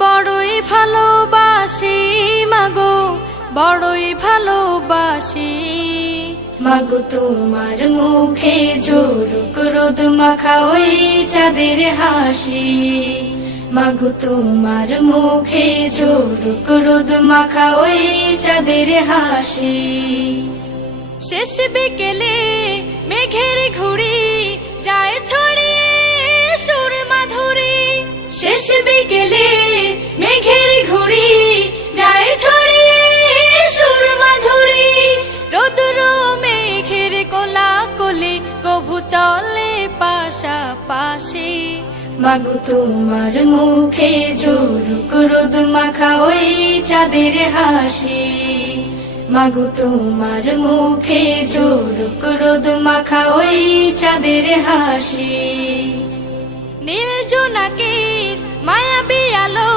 বড়ই ভালোবাসি মাগো, বড়ই ভালোবাসি। মাগো তোমার মুখে ঝলক রোদ মাখা ওই চাঁদের হাসি, মাগো তোমার মুখে ঝলক রোদ মাখা ওই চাঁদের হাসি। শেষ বিকেলে মেঘের ঘুড়ি যায় ছড়িয়ে সুর মাধুরী, শেষ বিকেলে মেঘের ঘুড়ি যায় ছড়িয়ে সুর মাধুরী। রোদ্র মেঘের কোলাকুলি কভু চলে পাশাপাশি, মাগো তোমার মুখে ঝলক রোদ মাখা ওই চাঁদের হাসি, মাগো তোমার মুখে ঝলক রোদ মাখা ওই চাঁদের হাসি। নীল জোনাকির মায়াবী আলো